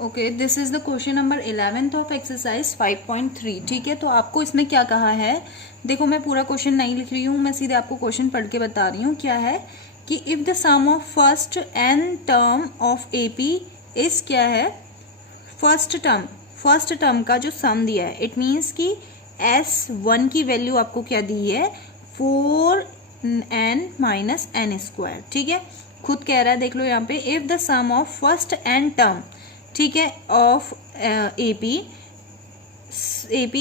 Okay, this is the question number 11th of exercise 5.3। ठीक है, तो आपको इसमें क्या कहा है, देखो मैं पूरा क्वेश्चन नहीं लिख रही हूँ, मैं सीधे आपको क्वेश्चन पढ़ के बता रही हूँ। क्या है कि if the sum of first n term of AP is, क्या है, फर्स्ट टर्म का जो सम दिया है, इट मीन्स कि S1 की वैल्यू आपको क्या दी है, 4n माइनस एन स्क्वायर। ठीक है, खुद कह रहा है, देख लो यहाँ पे, if the sum of first n term, ठीक है, of AP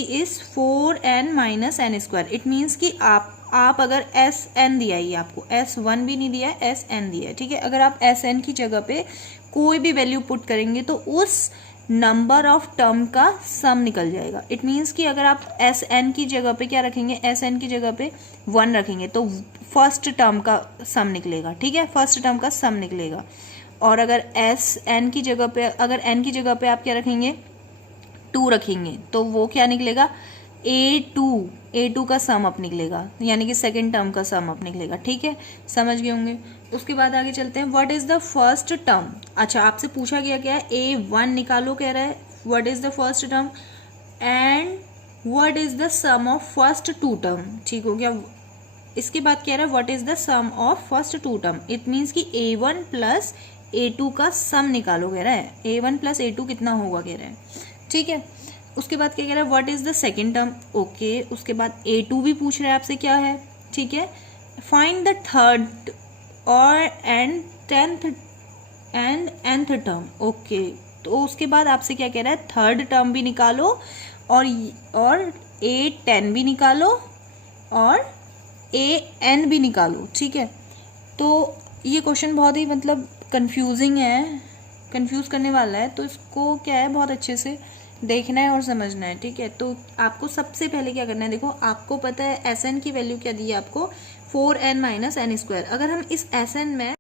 is 4n minus n square. It means कि आप अगर एस एन दिया है, आपको S1 भी नहीं दिया है, SN दिया है। ठीक है, अगर आप SN की जगह पे कोई भी वैल्यू पुट करेंगे तो उस नंबर ऑफ टर्म का सम निकल जाएगा। इट मीन्स कि अगर आप SN की जगह पे क्या रखेंगे, SN की जगह पे 1 रखेंगे तो फर्स्ट टर्म का सम निकलेगा। ठीक है, फर्स्ट टर्म का सम निकलेगा। और अगर SN की जगह पे, अगर N की जगह पे आप क्या रखेंगे, 2 रखेंगे, तो वो क्या निकलेगा, A2 का सम अप निकलेगा, यानी कि सेकेंड टर्म का सम अप निकलेगा। ठीक है, समझ गए होंगे। उसके बाद आगे चलते हैं, what is the first term. अच्छा, आपसे पूछा गया क्या है, A1 निकालो कह रहा है, what is the first term and what is the sum of first 2 term. ठीक हो गया। इसके बाद कह रहा है what is the sum of first 2 term. It means कि A1 प्लस A2 का सम निकालो कह रहा है। A1 प्लस A2 कितना होगा कह रहा है। ठीक है, उसके बाद क्या कह रहा है, what is the second term. Okay, उसके बाद A2 भी पूछ रहा है आपसे क्या है। ठीक है, फाइंड द थर्ड और एंड nth टर्म। ओके, तो उसके बाद आपसे क्या कह रहा है, थर्ड टर्म भी निकालो और A10 भी निकालो और AN भी निकालो। ठीक है, तो ये क्वेश्चन बहुत ही मतलब कंफ्यूजिंग है, कंफ्यूज करने वाला है, तो इसको क्या है, बहुत अच्छे से देखना है और समझना है। ठीक है, तो आपको सबसे पहले क्या करना है, देखो आपको पता है SN की वैल्यू क्या दी है आपको, 4n माइनस एन स्क्वायर। अगर हम इस SN में,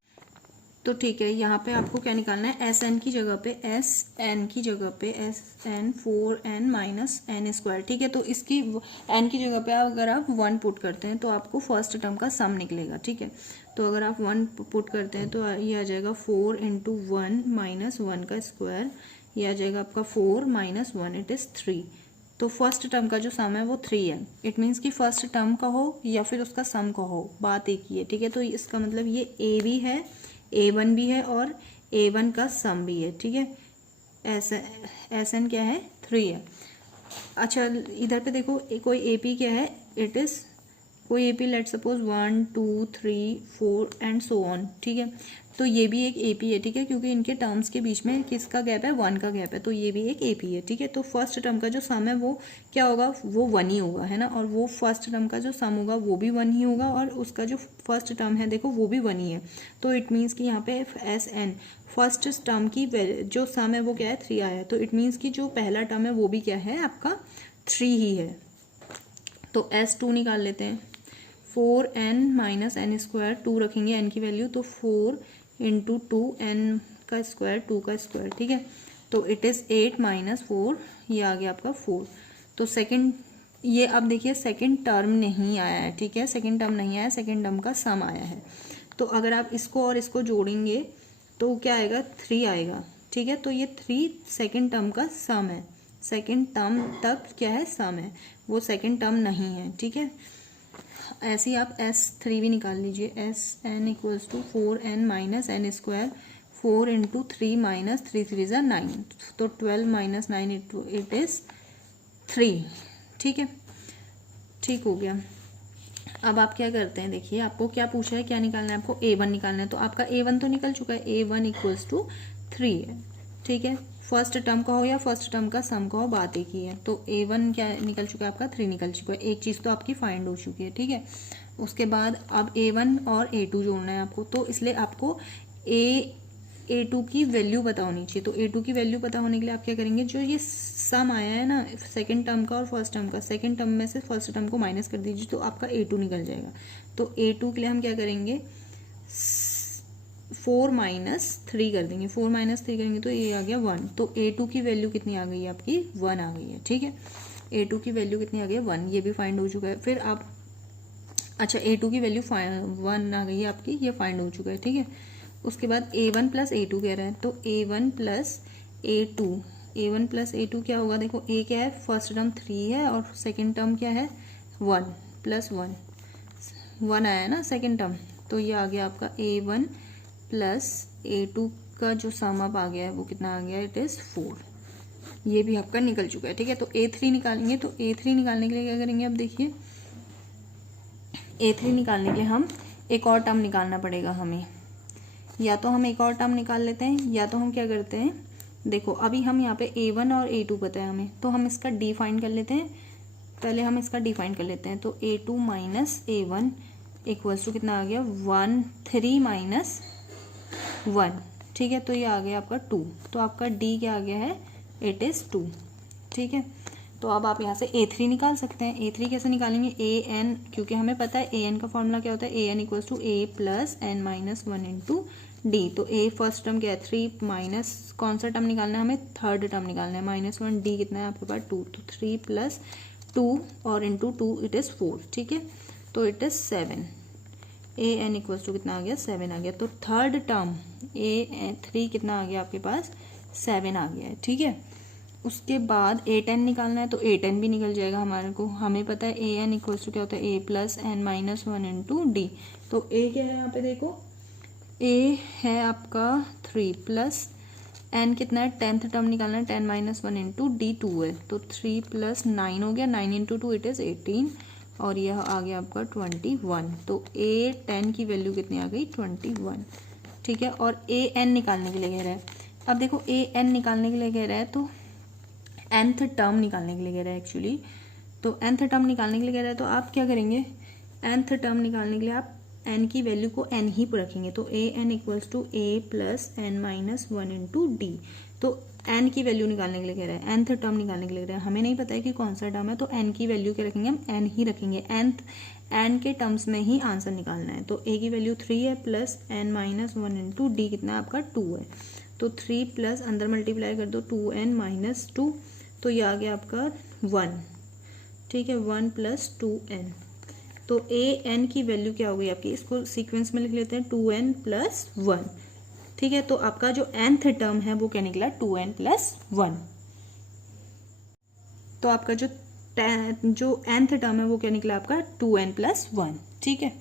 तो ठीक है, यहाँ पे आपको क्या निकालना है, SN की जगह पे, SN की जगह पे SN 4n minus n square. ठीक है, तो इसकी n की जगह पे अगर आप 1 पुट करते हैं तो आपको फर्स्ट टर्म का सम निकलेगा। ठीक है, तो अगर आप 1 पुट करते हैं तो ये आ जाएगा 4 इंटू 1 माइनस 1 का स्क्वायर, ये आ जाएगा आपका 4 माइनस 1, इट इज़ 3। तो फर्स्ट टर्म का जो सम है वो 3 है। इट मीन्स कि फर्स्ट टर्म का हो या फिर उसका सम का हो, बात एक ही है। ठीक है, तो इसका मतलब ये A भी है, A1 भी है और A1 का सम भी है। ठीक है, SN क्या है, 3 है। अच्छा, इधर पे देखो कोई AP क्या है, इट इज़ कोई AP, let suppose 1 2 3 4 and so on. ठीक है, तो ये भी एक AP है। ठीक है, क्योंकि इनके टर्म्स के बीच में किसका गैप है, 1 का गैप है, तो ये भी एक AP है। ठीक है, तो फर्स्ट टर्म का जो सम है वो क्या होगा, वो 1 ही होगा, है ना, और वो फर्स्ट टर्म का जो सम होगा वो भी 1 ही होगा, और उसका जो फर्स्ट टर्म है देखो वो भी 1 ही है। तो इट मीन्स कि यहाँ पे SN फर्स्ट टर्म की जो सम है वो क्या है, 3 आया है। तो इट मीन्स कि जो पहला टर्म है वो भी क्या है आपका, 3 ही है। तो S2 निकाल लेते हैं, 4n माइनस एन स्क्वायर, 2 रखेंगे n की वैल्यू, तो 4 इंटू 2 n का स्क्वायर, 2 का स्क्वायर। ठीक है, तो इट इज़ 8 माइनस 4, ये आ गया आपका 4। तो सेकंड, ये अब देखिए सेकंड टर्म नहीं आया है। ठीक है, सेकंड टर्म नहीं आया, सेकंड टर्म का सम आया है। तो अगर आप इसको और इसको जोड़ेंगे तो क्या आएगा, 3 आएगा। ठीक है, तो ये 3 सेकंड टर्म का सम है, सेकंड टर्म तक क्या है, सम है, वो सेकंड टर्म नहीं है। ठीक है, ऐसे ही आप S3 भी निकाल लीजिए, SN equals to 4n minus n square, 4 into 3 minus 3 3 ज़ा 9, तो 12 माइनस 9 इट इज़ 3। ठीक है, ठीक हो गया। अब आप क्या करते हैं, देखिए आपको क्या पूछा है, क्या निकालना है, आपको A1 निकालना है। तो आपका A1 तो निकल चुका है, A1 इक्वल्स टू 3 है। ठीक है, फर्स्ट टर्म का हो या फर्स्ट टर्म का सम का हो, बात एक ही है। तो A1 क्या निकल चुका है आपका, 3 निकल चुका है, एक चीज़ तो आपकी फाइंड हो चुकी है। ठीक है, उसके बाद अब A1 और A2 जोड़ना है आपको, तो इसलिए आपको A2 की वैल्यू पता होनी चाहिए। तो A2 की वैल्यू पता होने के लिए आप क्या करेंगे, जो ये सम आया है ना सेकंड टर्म का और फर्स्ट टर्म का, सेकंड टर्म में से फर्स्ट टर्म को माइनस कर दीजिए, तो आपका A2 निकल जाएगा। तो A2 के लिए हम क्या करेंगे, 4 माइनस 3 कर देंगे, 4 माइनस 3 करेंगे तो ये आ गया 1। तो A2 की वैल्यू कितनी आ गई है आपकी, 1 आ गई है। ठीक है, A2 की वैल्यू कितनी आ गई है, 1, ये भी फाइंड हो चुका है। फिर आप, अच्छा A2 की वैल्यू 1 आ गई है आपकी, ये फाइंड हो चुका है। ठीक है, उसके बाद A1 प्लस A2 कह रहा है, तो A1 plus A1 plus A2 क्या होगा, देखो A क्या है, फर्स्ट टर्म 3 है और सेकेंड टर्म क्या है 1 प्लस 1 आया है ना सेकेंड टर्म, तो ये आ गया आपका A1 प्लस A2 का जो सम अप आ गया है वो कितना आ गया, इट इज़ 4। ये भी आपका निकल चुका है, ठीक है। तो A3 निकालेंगे, तो A3 निकालने के लिए क्या करेंगे, अब देखिए A3 निकालने के लिए हम एक और टर्म निकालना पड़ेगा हमें, या तो हम एक और टर्म निकाल लेते हैं या तो हम क्या करते हैं, देखो अभी हम यहाँ पे A1 और A2 पता है हमें, तो हम इसका डी फाइंड कर लेते हैं। पहले हम इसका डी फाइंड कर लेते हैं, तो A2 minus A1 equals to कितना आ गया 1 3 माइनस 1, ठीक है। तो ये आ गया आपका 2, तो आपका डी क्या आ गया है, इट इज़ 2, ठीक है। तो अब आप यहाँ से A3 निकाल सकते हैं। A3 कैसे निकालेंगे, AN, क्योंकि हमें पता है AN का फॉर्मूला क्या होता है, AN equals to A plus N minus 1 into D. तो A फर्स्ट टर्म क्या है 3 माइनस कौन सा टर्म निकालना है हमें, थर्ड टर्म निकालना है, माइनस 1, डी कितना है आपके पास 2, तो 3 प्लस 2 और इंटू 2 इट इज़ 4, ठीक है। तो it is 7, AN equals to कितना आ गया 7 आ गया। तो थर्ड टर्म A3 कितना आ गया आपके पास 7 आ गया है, ठीक है। उसके बाद A10 निकालना है, तो A10 भी निकल जाएगा हमारे को, हमें पता है AN इक्वल्स टू क्या होता है A plus N minus 1 into D. तो A क्या है यहाँ पे देखो, A है आपका 3 प्लस N कितना है, 10th टर्म निकालना है, 10 माइनस 1 इंटू डी 2 है, तो 3 प्लस 9 हो गया, 9 इंटू 2 इट इज़ 18 और यह आ गया आपका 21। तो A10 की वैल्यू कितनी आ गई 21, ठीक है। और AN निकालने के लिए कह रहा है, अब देखो AN निकालने के लिए कह रहा है तो nth टर्म निकालने के लिए कह रहा है एक्चुअली, तो nth टर्म निकालने के लिए कह रहा है, तो आप क्या करेंगे, nth टर्म निकालने के लिए आप n की वैल्यू को n ही पर रखेंगे, तो AN equals to A plus N minus 1 into D. तो n की वैल्यू निकालने के लिए कह रहा है, nth टर्म निकालने के लिए कह रहा है, हमें नहीं पता है कि कौन सा टर्म है, तो n की वैल्यू क्या रखेंगे, हम n ही रखेंगे, n के टर्म्स में ही आंसर निकालना है। तो A की वैल्यू 3 है plus N minus 1 into D कितना है आपका 2 है, तो 3 प्लस अंदर मल्टीप्लाई कर दो 2N माइनस 2, तो ये आ गया आपका 1, ठीक है, 1 प्लस 2N। तो AN की वैल्यू क्या हो गई आपकी, इसको सीक्वेंस में लिख लेते हैं 2N प्लस 1, ठीक है। तो आपका जो nth टर्म है वो क्या निकला 2N प्लस 1। तो आपका जो nth टर्म है वो क्या निकला आपका 2N प्लस 1, ठीक है।